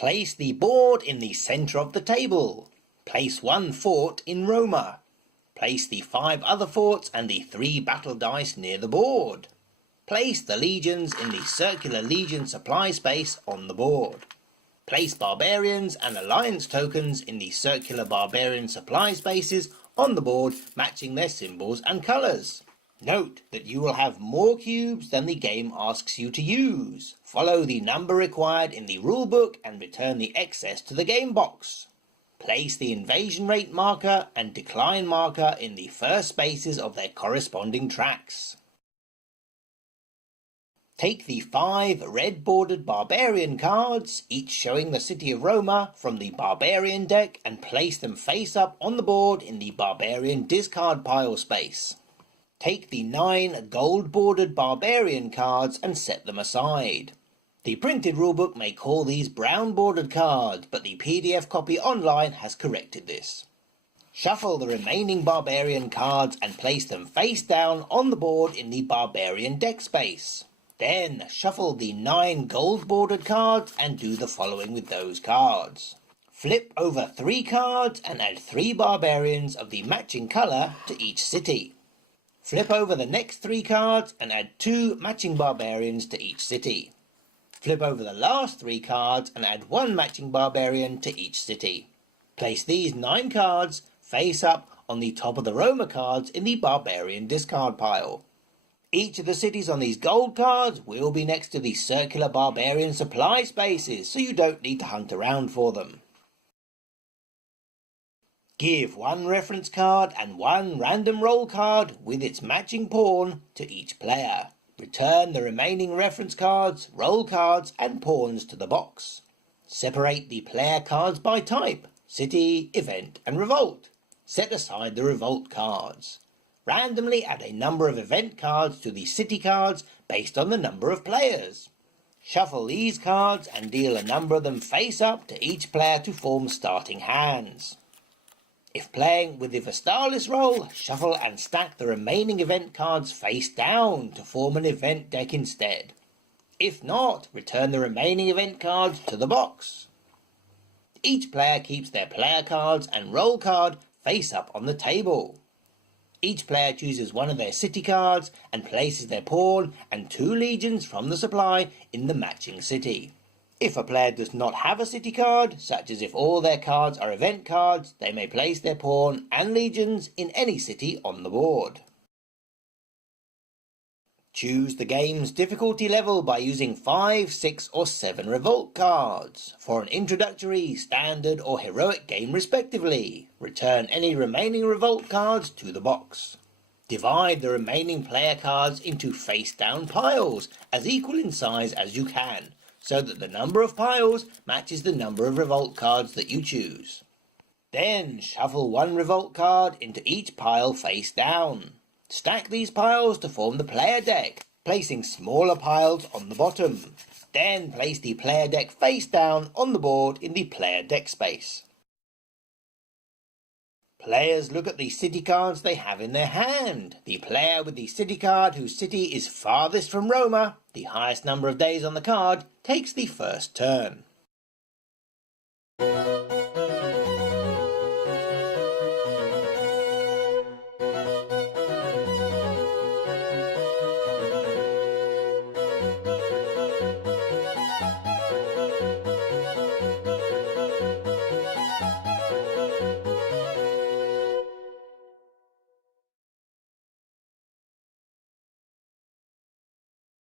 Place the board in the centre of the table. Place one fort in Roma. Place the 5 other forts and the 3 battle dice near the board. Place the legions in the circular legion supply space on the board. Place barbarians and alliance tokens in the circular barbarian supply spaces on the board, matching their symbols and colours. Note that you will have more cubes than the game asks you to use. Follow the number required in the rulebook and return the excess to the game box. Place the invasion rate marker and decline marker in the first spaces of their corresponding tracks. Take the 5 red-bordered barbarian cards, each showing the city of Roma, from the barbarian deck and place them face up on the board in the barbarian discard pile space. Take the 9 gold-bordered barbarian cards and set them aside. The printed rulebook may call these brown-bordered cards, but the PDF copy online has corrected this. Shuffle the remaining barbarian cards and place them face down on the board in the barbarian deck space. Then shuffle the 9 gold-bordered cards and do the following with those cards. Flip over 3 cards and add 3 barbarians of the matching colour to each city. Flip over the next 3 cards and add 2 matching barbarians to each city. Flip over the last 3 cards and add 1 matching barbarian to each city. Place these 9 cards face up on the top of the Roma cards in the barbarian discard pile. Each of the cities on these gold cards will be next to the circular barbarian supply spaces, so you don't need to hunt around for them. Give 1 reference card and 1 random roll card with its matching pawn to each player. Return the remaining reference cards, roll cards and pawns to the box. Separate the player cards by type, city, event and revolt. Set aside the revolt cards. Randomly add a number of event cards to the city cards based on the number of players. Shuffle these cards and deal a number of them face up to each player to form starting hands. If playing with the Vestalis roll, shuffle and stack the remaining event cards face down to form an event deck instead. If not, return the remaining event cards to the box. Each player keeps their player cards and roll card face up on the table. Each player chooses one of their city cards and places their pawn and 2 legions from the supply in the matching city. If a player does not have a city card, such as if all their cards are event cards, they may place their pawn and legions in any city on the board. Choose the game's difficulty level by using 5, 6 or 7 revolt cards, for an introductory, standard or heroic game respectively. Return any remaining revolt cards to the box. Divide the remaining player cards into face-down piles, as equal in size as you can, so that the number of piles matches the number of revolt cards that you choose. Then shuffle 1 revolt card into each pile face down. Stack these piles to form the player deck, placing smaller piles on the bottom. Then place the player deck face down on the board in the player deck space. Players look at the city cards they have in their hand. The player with the city card whose city is farthest from Roma, the highest number of days on the card, takes the first turn.